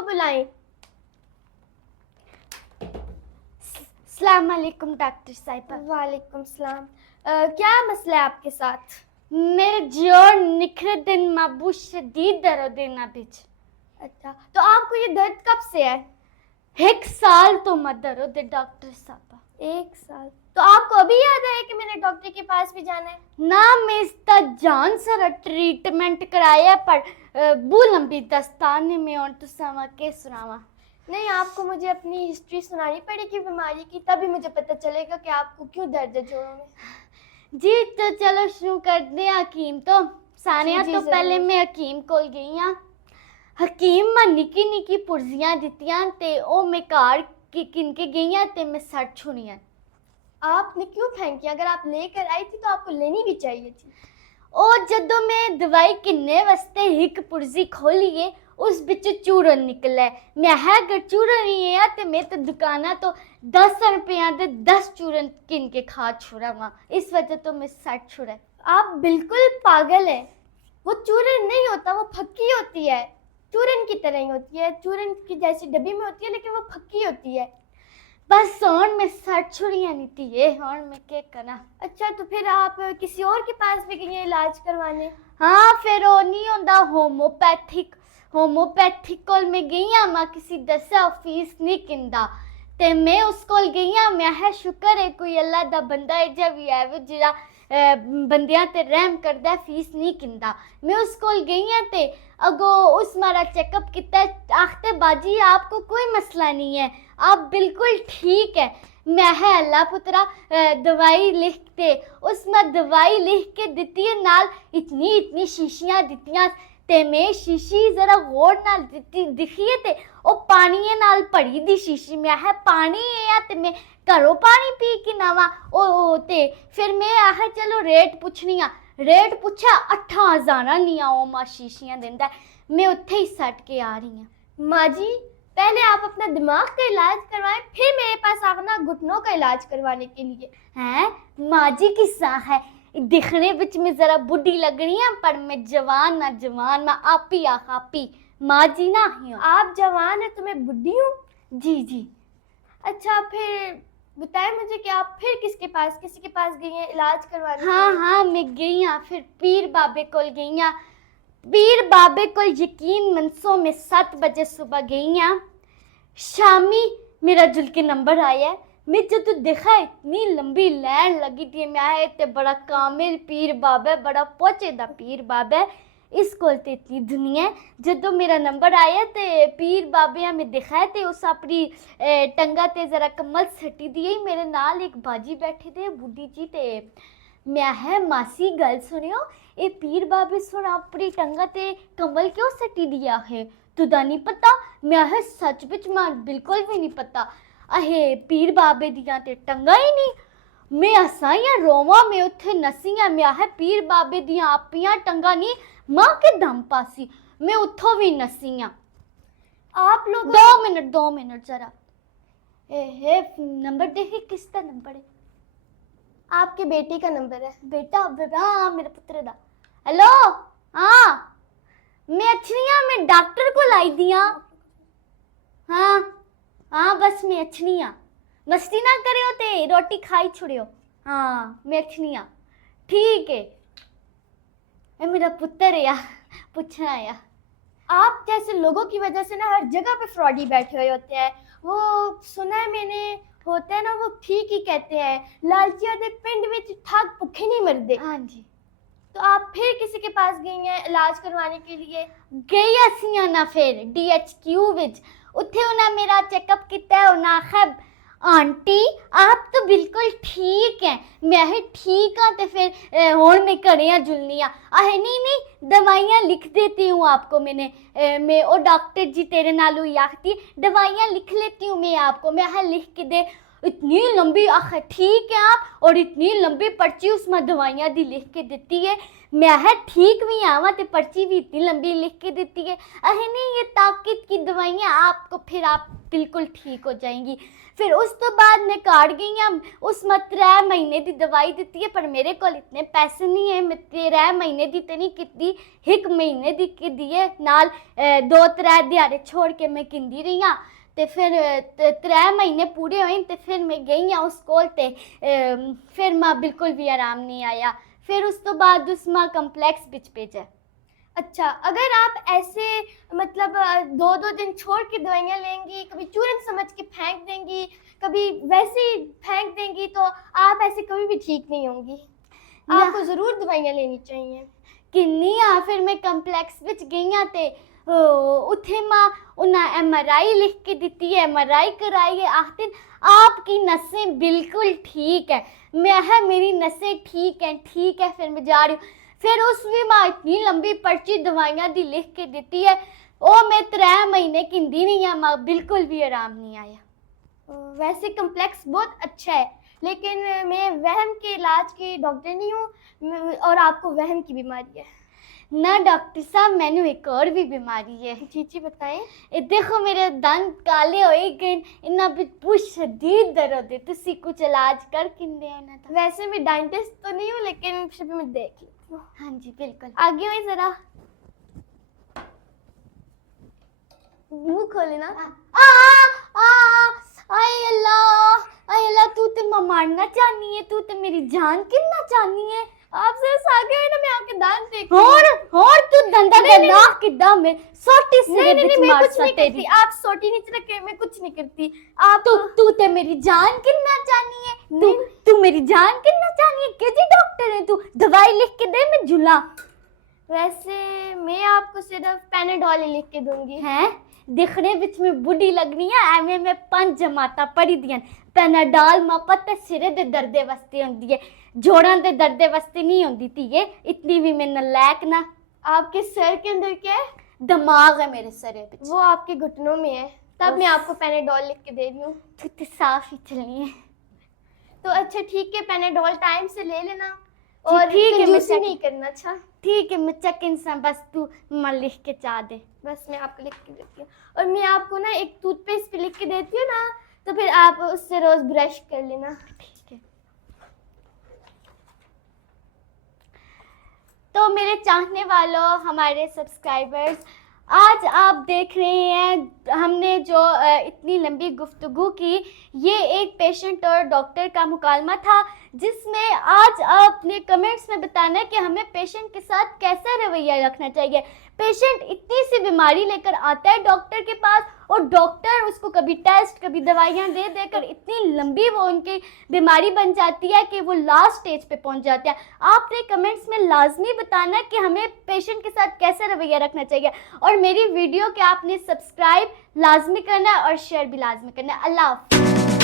को बुलाएं। अस्सलाम वालेकुम डॉक्टर साहिबा। वालेकुम सलाम। क्या मसला है आपके साथ? मेरे जोड़ निखरे दिन माबू शदीद दर्द देना बिच। अच्छा, तो आपको ये दर्द कब से है? 1 साल तो मत दर्द है डॉक्टर साहिबा। 1 साल? तो आपको अभी याद आया कि मैंने डॉक्टर के पास भी जाना है? ना मैं इसका जान सारा ट्रीटमेंट कराया पर बू लंबी दस्ताने में और तो समा के सुनावा। नहीं, आपको मुझे अपनी हिस्ट्री सुनानी पड़ेगी बीमारी की, तभी मुझे पता चलेगा कि आपको क्यों दर्द है जोड़ों में। जी तो चलो शुरू कर दे हकीम तो सानिया। जी, तो पहले मैं हकीम कोल गई हाँ। हकीम मैं निकी निकी पुर्जियां दित्तियां ते ओ मैं कार किन के गई हाँ ते मैं सट छुड़ियां। आपने क्यों फेंकी? अगर आप लेकर आई थी तो आपको लेनी भी चाहिए थी। ओ जदों मैं दवाई किन्ने वास्ते एक पुर्जी खोलिए उस बिच चूरन निकला है। मैं है अगर चूरन ही है ते मैं तो दुकाना तो 10 रुपया दे 10 चूरन किन के खा छुड़ा वहाँ, इस वजह तो मैं सट छुड़ा। आप बिल्कुल पागल है। वो चूरन नहीं होता, वो फक्की होती है। चूरन की तरह ही होती है, चूरन की जैसी डब्बी में होती है, लेकिन वो फक्की होती है। बस और मैं सट छुड़ियां नहीं थी ये और मैं क्या करा। अच्छा, तो फिर आप किसी और के पास भी गई हैं इलाज करवाने? हाँ फिर वो नहीं होता होम्योपैथिक कोल में गई हाँ। मैं किसी दसा फीस नहीं किंदा ते मैं उस कोल गई हाँ। मैं है शुक्र है कोई अल्लाह दा बंदा है जब भी है वो जिरा बंदियां ते रहम करदा, फीस नहीं किंदा। मैं उस कोल गई हाँ ते अगो उस मारा चेकअप किया। आखते बाजी आपको कोई मसला नहीं है, आप बिल्कुल ठीक है। मैं है अल्लाह पुत्रा दवाई लिखते उसमें दवाई लिख के दिती है नाल इतनी इतनी शीशियां दित्तियां ते मैं शीशी जरा गौर नाल दिखिए ते ओ पानी नाल भरी दी शीशी। मैं है पानी है ते मैं घरों पानी पी के नावा ओ ते फिर मैं आह चलो रेट पुछनी आ। रेट पूछा 8000 नहीं आओ मां शीशियां देंदा। मैं उत्थे ही सट के आ रही हूँ। माँ जी, पहले आप अपना दिमाग का इलाज करवाएं, फिर मेरे पास आना घुटनों का इलाज करवाने के लिए। हैं माँ जी किस्सा है, दिखने विच में जरा बुढ़ी लग रही है पर मैं जवान मैं आपी माँ जी ना ही हूँ। आप जवान है तो मैं बुढ़ी हूँ? जी जी। अच्छा, फिर बताएं मुझे कि आप फिर किसी के पास गई हैं इलाज करवाने? हाँ मैं गई हाँ फिर पीर बाबे कोल गई हाँ। पीर बाबे को यकीन मनसो में 7 बजे सुबह गई हाँ। शामी मेरा जुल के नंबर आया है। मैं जो तो देखा इतनी लंबी लाइन लगी थी। मैं आए ते बड़ा कामिल पीर बाबा है, बड़ा पोचेदा पीर बाबा है। इस कोल ते इतनी दुनिया है। जदों मेरा नंबर आया ते पीर बाबे में दिखाया ते उस अपनी टंगा ते जरा कमल सटी दी। मेरे नाल एक बाजी बैठे थे बुढ़ी जी ते मैं है मासी गल सुनियो ए पीर बाबे सुन अपनी टंगा ते कमल क्यों सटी दिया है तुदा नहीं पता? मैं है सच बिच मैं बिल्कुल भी नहीं पता। अहे पीर बाबे दिया ते टंगा ही नहीं। मैं असाइयां रोवा में उत्थे नसियां। मैं है पीर बाबे दिया आपियां टंगा नहीं मां के दम पासी मैं उठो भी नसियां। आप लोग 2 मिनट जरा नंबर देखिए किसका नंबर है? आपके बेटे का नंबर है। बेटा हाँ मेरे पुत्र दा। हेलो हाँ मैं अच्छी मैं डॉक्टर को लाई दिया। हाँ बस मैं अच्छी हाँ, मस्ती ना करियो ते रोटी खाई छुड़ियो। हाँ मैं अच्छी हाँ ठीक है। ये मेरा पुत्र है पूछना है। आप जैसे लोगों की वजह से ना हर जगह पे फ्रॉडी बैठे हुए होते हैं। वो सुना है मैंने, होते हैं ना वो ठीक ही कहते हैं, लालचिया दे पिंड में ठग भुखे नहीं मरदे। हाँ जी। तो आप फिर किसी के पास गई हैं इलाज करवाने के लिए? गई असियां ना फिर DHQ विच उत्थे उन्हें मेरा चेकअप किया। उन्हें आखिया आंटी आप तो बिल्कुल ठीक है। मैं ही ठीक हाँ तो फिर हुण मैं घड़ियाँ जुलनी हाँ। अहे नहीं दवाइयाँ लिख देती हूँ आपको मैंने। मैं ओ डॉक्टर जी तेरे नालों ही आखती दवाइयाँ लिख लेती हूँ मैं आपको। मैं है लिख के दे इतनी लंबी आख ठीक है आप और इतनी लंबी पर्ची उसमें दवाइयाँ दी लिख के देती है। मैं है ठीक भी आवा ते पर्ची भी इतनी लंबी लिख के देती है, अहे नहीं ये ताकत की दवाइयाँ आपको, फिर आप बिल्कुल ठीक हो जाएंगी। फिर उस तो बाद मैं काट गई हाँ, उस में 3 महीने की दवाई दी है, पर मेरे को इतने पैसे नहीं है, मैं 13 महीने की तो नहीं की, 1 महीने की दी है, नाल 2-3 दिहाड़े छोड़ के मैं किंदी रही हाँ। ते फिर 3 महीने पूरे हुए तो फिर मैं गई हाँ उस कोल ते फिर मैं बिल्कुल भी आराम नहीं आया। फिर उस तो बाद उसमें कम्प्लेक्स बिच भेजा। अच्छा, अगर आप ऐसे मतलब 2-2 दिन छोड़ के दवाइयाँ लेंगी, कभी चूरन समझ के फेंक देंगी, कभी वैसे ही फेंक देंगी, तो आप ऐसे कभी भी ठीक नहीं होंगी। आपको ज़रूर दवाइयाँ लेनी चाहिए। किन्नी आ फिर मैं कम्प्लेक्स बिच गई हाँ ते उथे मां उन्हें MRI लिख के दी है, MRI कराई है, आखिर आपकी नसें बिल्कुल ठीक है। मैं है मेरी नसें ठीक है, फिर मैं जा रही हूँ। फिर उस भी मां इतनी लंबी पर्ची दवाइयाँ दी लिख के दी है, ओ मैं 3 महीने किंदी नहीं है, मां बिल्कुल भी आराम नहीं आया। वैसे कम्प्लेक्स बहुत अच्छा है, लेकिन मैं वहम के इलाज की डॉक्टर नहीं हूँ, और आपको वहम की बीमारी है ना डॉक्टर साहब, मैंने एक और भी बीमारी है। जी बताएं। देखो मेरे दंत काले हो गए, इन्ना भी बहुत शदीद दर्द है, तुसी कुछ इलाज कर किंदे ना। तो वैसे मैं डेंटिस्ट तो नहीं हूँ, लेकिन फिर भी मैं देख लेती हूँ। हाँ जी बिल्कुल। आगे हुई जरा, मुंह खोले ना। आय अल्लाह, तू तो मारना चाहनी है, तू तो मेरी जान कितना चाहनी है। आपसे आगे है ना, मैं आपके दांत देख और तू दंदा का नाक किदा में सोटी से नहीं, बिच मैं मार कुछ नहीं सकती। करती, आप सोटी नीचे रख के, मैं कुछ नहीं करती। आप तू ते मेरी जान कितना चाहनी है, तू मेरी जान कितना चाहनी है, के जी डॉक्टर है तू, दवाई लिख के दे मैं झुला। वैसे मैं आपको सिर्फ पैनाडॉल लिख के दूंगी। हैं दिखने विच में बुढ़ी लग रही है, एवं में 5 जमाता पढ़ी दियां। पैनाडॉल मा पता सिरे दे दर्दे वास्ते होंदी है, जोड़ां दे दर्दे वास्ते नहीं होंदी धीए, इतनी भी मैं नलायक ना। आपके सर के अंदर क्या है? दिमाग है मेरे सर पे, वो आपके घुटनों में है, तब मैं आपको पैनाडॉल लिख के दे रही हूँ। तू तो साफ ही चलनी है। तो अच्छा ठीक है, पैनाडॉल टाइम से ले लेना, और ठीक है, कंजूसी नहीं करना। अच्छा ठीक है, मैं चक इंसान, बस तू मैं लिख के चा दे। बस मैं आपको लिख के देती हूँ, और मैं आपको ना एक टूथपेस्ट पे लिख के देती हूँ ना, तो फिर आप उससे रोज ब्रश कर लेना। ठीक है। तो मेरे चाहने वालों, हमारे सब्सक्राइबर्स, आज आप देख रहे हैं हमने जो इतनी लंबी गुफ्तगू की, ये एक पेशेंट और डॉक्टर का मुकालमा था, जिसमें आज आपने कमेंट्स में बताना है कि हमें पेशेंट के साथ कैसा रवैया रखना चाहिए। पेशेंट इतनी सी बीमारी लेकर आता है डॉक्टर के पास, और डॉक्टर उसको कभी टेस्ट कभी दवाइयाँ दे देकर इतनी लंबी वो उनकी बीमारी बन जाती है कि वो लास्ट स्टेज पे पहुंच जाते हैं। आपने कमेंट्स में लाजमी बताना है कि हमें पेशेंट के साथ कैसा रवैया रखना चाहिए, और मेरी वीडियो के आपने सब्सक्राइब लाजमी करना है और शेयर भी लाजमी करना है। अल्लाह हाफ़िज़।